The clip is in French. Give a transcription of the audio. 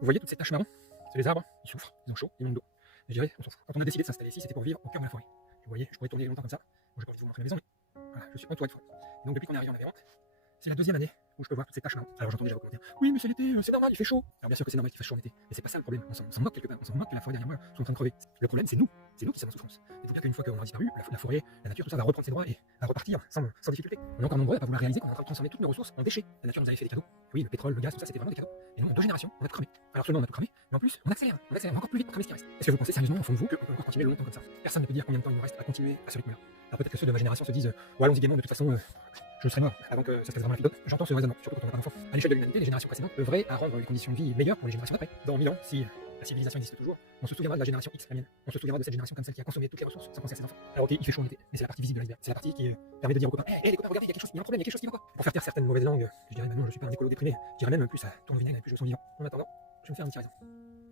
Vous voyez toutes ces taches marron? C'est les arbres, ils souffrent, ils ont chaud, ils manquent d'eau. Et je dirais, on s'en fout. Quand on a décidé de s'installer ici, c'était pour vivre au cœur de la forêt. Et vous voyez, je pourrais tourner longtemps comme ça. Moi, j'ai pas envie de vous montrer la maison, mais voilà, je suis entouré de forêt. Et donc, depuis qu'on est arrivé en Aveyron, c'est la deuxième année où je peux voir toutes ces taches marron. Alors, j'entends déjà vos commentaires. Oui, mais c'est l'été, c'est normal, il fait chaud. Alors, bien sûr que c'est normal qu'il fasse chaud en été. Mais c'est pas ça le problème. On s'en moque quelque part. On s'en moque que la forêt derrière moi soit en train de crever. Le problème, c'est nous. C'est nous qui sommes en souffrance. Et donc, bien qu'une fois qu'on aura disparu, la forêt, la nature, tout ça va reprendre ses droits et va repartir sans difficulté. On est encore nombreux à pas vouloir réaliser qu'on est en train de transformer toutes nos ressources en déchets. La nature nous avait fait des cadeaux. Oui, le pétrole, le gaz, tout ça, c'était vraiment des cadeaux. Et nous, en 2 générations, on a tout cramé. Alors seulement on a tout cramé, mais en plus, on accélère encore plus vite pour cramer ce qui reste. Est-ce que vous pensez sérieusement au fond de vous qu'on peut encore continuer longtemps comme ça? Personne ne peut dire combien de temps il nous reste à continuer à ce rythme-là. Alors peut-être que ceux de ma génération se disent ouais, allons-y gaiement, de toute façon, je serai mort avant que ça se passe vraiment la pilote. J'entends ce raisonnement, surtout quand on n'a pas d'enfant. À l'échelle de l'humanité, les générations précédentes œuvraient à rendre les conditions de vie meilleures pour les générations d'après. Dans 1000 ans, si la civilisation existe toujours, on se souviendra de la génération X, la mienne. On se souviendra de cette génération comme celle qui a consommé toutes les ressources sans penser à ses enfants. Alors ok, il fait chaud en été, mais c'est la partie visible de l'iceberg. C'est la partie qui permet de dire aux copains, hé les copains, regardez, il y a quelque chose, il y a un problème, il y a quelque chose qui va pas. Pour faire taire certaines mauvaises langues, je dirais maintenant je suis pas un écolo déprimé, je dirais même plus à tourner vinaigre et plus je me sens vivant. En attendant, je vais me faire une petite raison.